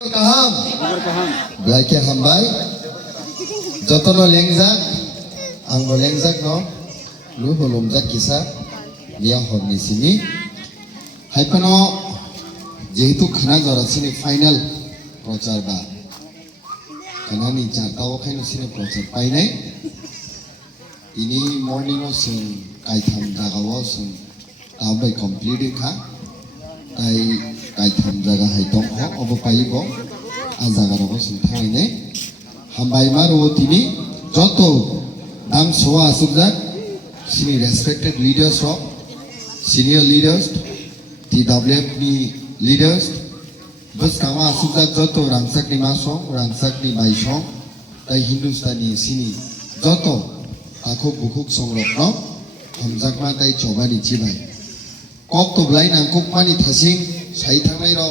Kaham, belai hambai, jotono lengjak, anggo lengjak no, lu holomjak kisa, dia horni sini, haipano, jehitu khana jora sini final prochar ba, khana ni jartao khaino sini prochar painai, ini morning no sing kaitam jagawo sing tabai complete kha, tai kaitam jaga haitong ho obo paibo ajagarago sing thaine hambai maro tini joto dam soa asubjak sini respected leaders ro senior leaders TWF ni leaders bus kama asubjak joto rangsak ni maso rangsak ni baisong tai hindustani sini joto ako bukuk songrok no hamjak ma tai chobani chibai kok to blai nang kok mani thasing sai thangnai rok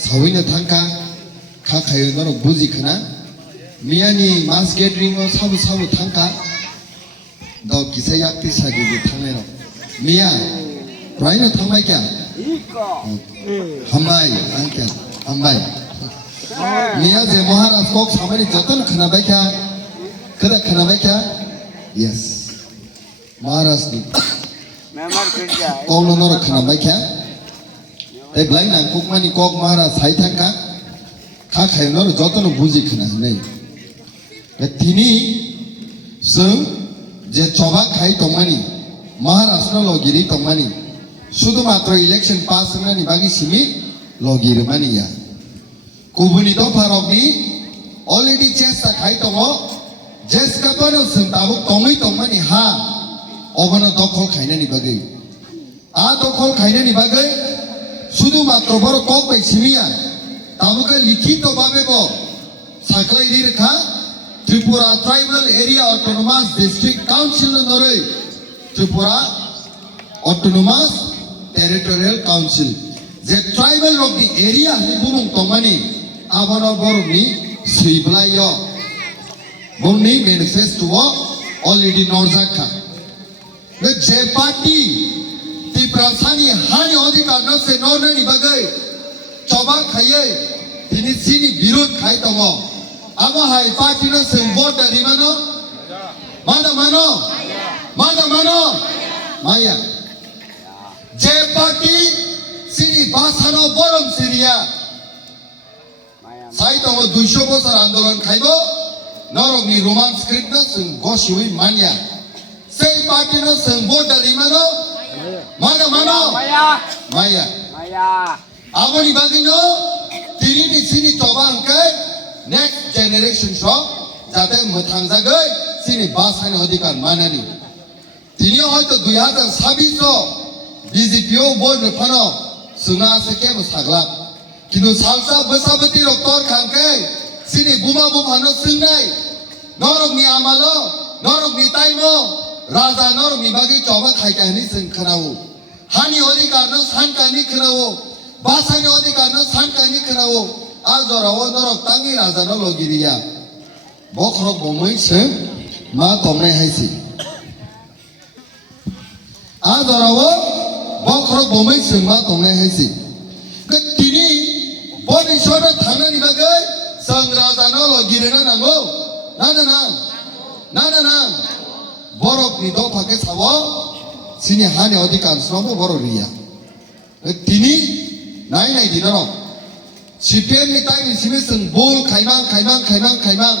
sawino thangka kha khayo no buji khana miani mass gathering o sabu sabu thangka do kisai yakti sagi ji thangnai rok mia raino thangai kya hambai angkya hambai mia je maharaj kok samani joton khana bai kya kada khana bai kya yes maharaj ni kong no khana bai kya এই ব্লাই না কুকমানি cock মারা সাই থাকা খা খাইনর যতন বুঝি খানা নেই তিনি जों যে চবা খাই তমানি মহারাষ্ট্র লগিরি তমানি শুধুমাত্র ইলেকশন পাস হনানি বাগি সিমি লগিরি মানিয়া কুবুনি তো ফারকনি অলরেডি চেষ্টা খাই তম চেষ্টা পানো जों দাবো তমই তমানি হা অবন দখল খাইনানি বাগি আ দখল খাইনানি বাগি শুধুমাত্র বড় কক বাই সিমিয়া তাবুকে লিখিত ভাবে ব সাকলাই রেখা Tripura tribal area autonomous district council নরে ত্রিপুরা অটোনোমাস টেরিটোরিয়াল কাউন্সিল যে ট্রাইবাল রক দি এরিয়া বুমুং তমানি আবান বরনি সুইবলাইয় বংনি ম্যানিফেস্টো অলরেডি নরজাখা যে party Prasani hani odikar no se no nani bagai coba khaye tini sini birut khai tongo aba hai party no se vote dari mano mano maya je party sini basano borom siria sai tongo 200 bosor andolon khaibo norok ni roman script no se goshui mania sei party no se vote dari mano Maya. Abani bagino tini ni sini coba angkai next generation shop jate muthang jagai sini basani odikar manani. Tini hoyto 2026 BJP o bol rupano suna se ke musagla. Kintu salsa besabati roktor khangkai sini buma bumano sungai norok ni amalo norok ni taimo raja norok ni bagi coba khai kahani sing khanau. Hani odikar no sankani khanao basani odikar no sankani khanao ajorawo norok tangi raja no logiriya bokrok bomoi se ma tomnai haisi ajorawo bokrok bomoi se ma tomnai haisi tini boni shono thanani bagai sang raja no logirina nango na borok ni do phake sawo sini hani odikar snobo boro riya tini nai dinaro CPM ni tai ni simiseng bol khaimang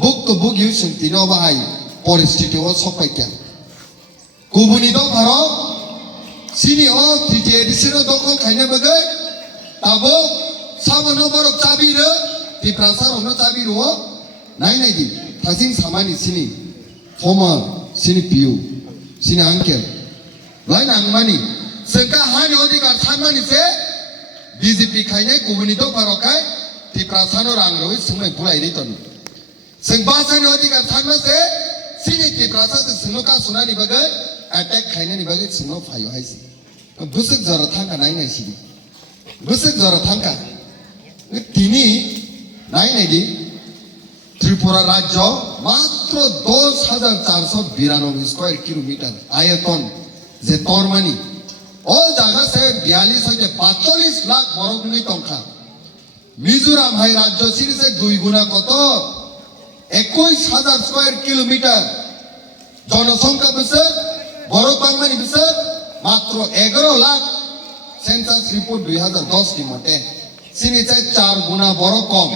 buk to buk yu seng tino bahai परिस्थिति o sopai kya kubuni do pharo sini o TJDC ro dokol khaina bagai tabo sabono boro chabi re ti prasar no chabi ro nai di thasing samani sini former sini PU sini uncle Lain angmani, sengka hani odikar thanmani se BJP khainai kubuni do parokai ti prasano rangroi sungai bulai ri tonu. Seng basani odikar thanma se sini ti prasase sunoka sunani bagai attack khainani bagai suno phayo haisi. Busuk jara thangka nai sini. Busuk jara thangka. Tini nai di Tripura রাজ্য মাত্র 10,492 square kilometre আয়তন যে তরমানি ও জায়গা সে 42 হইতে 45 লাখ বর্গ metre Tankha Mizoram high রাজ্য সিরিজে 2 গুণা কত 21,000 স্কয়ার কিলোমিটার জনসংখ্যা বেশি বড় বাংলানি বেশি মাত্র 11 লাখ সেন্সাস রিপোর্ট 2010 কি মতে সিনি চাই 4 গুণা বড় কম